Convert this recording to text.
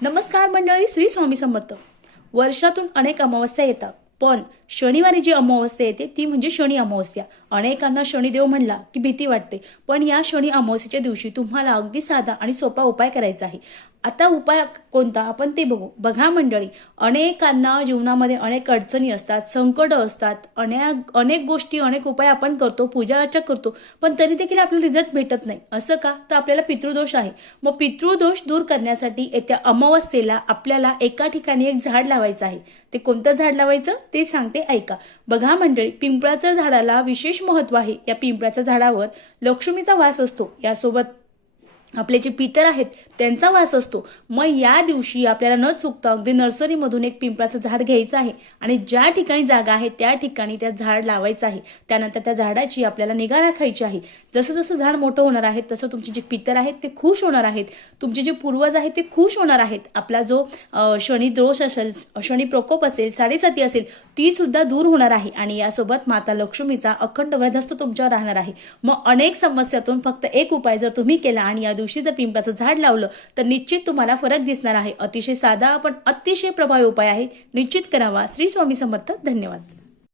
नमस्कार मंडळी, श्री स्वामी समर्थ. वर्षातून अनेक अमावस्या येतात, पण शनिवारी जी अमावस्या येते ती म्हणजे शनी अमावस्या. अनेकांना शनिदेव म्हणला की भीती वाटते, पण या शनी अमावस्येच्या दिवशी तुम्हाला अगदी साधा आणि सोपा उपाय करायचा आहे. आता उपाय कोणता आपण ते बघू. बघा मंडळी, अनेकांना जीवनामध्ये अनेक अडचणी असतात, संकट असतात, अनेक गोष्टी, अनेक उपाय आपण करतो, पूजा अर्चा करतो, पण तरी देखील आपल्याला रिझल्ट भेटत नाही. असं का? तर आपल्याला पितृदोष आहे. मग पितृदोष दूर करण्यासाठी येत्या अमावस्येला आपल्याला एका ठिकाणी एक झाड लावायचं आहे. ते कोणतं झाड लावायचं ते सांगते, ऐका. बघा मंडळी, पिंपळाच्या झाडाला विशेष महत्व आहे. या पिंपळाच्या झाडावर लक्ष्मीचा वास असतो, यासोबत आपले जे पितर आहेत त्यांचा वास असतो. मग या दिवशी आपल्याला न चुकता अगदी नर्सरीमधून एक पिंपळाचं झाड घ्यायचं आहे आणि ज्या ठिकाणी जागा आहे त्या ठिकाणी त्या झाड लावायचं आहे. त्यानंतर त्या झाडाची आपल्याला निगा राखायची आहे. जसं जसं झाड मोठं होणार आहे तसं तुमचे जे पितर आहेत ते खुश होणार आहेत, तुमचे जे पूर्वज आहेत ते खुश होणार आहेत. आपला जो शनी दोष असेल, शनी प्रकोप असेल, साडेसाती असेल, ती सुद्धा दूर होणार आहे आणि यासोबत माता लक्ष्मीचा अखंड वरदहस्त तुमच्यावर राहणार आहे. मग अनेक समस्यातून फक्त एक उपाय जर तुम्ही केला आणि या दिवशी जर पिंपळाचं झाड लावलं तर निश्चित तुम्हाला फरक दिसणार आहे. अतिशय साधा पण अतिशय प्रभावी उपाय आहे, निश्चित करावा. श्री स्वामी समर्थ. धन्यवाद.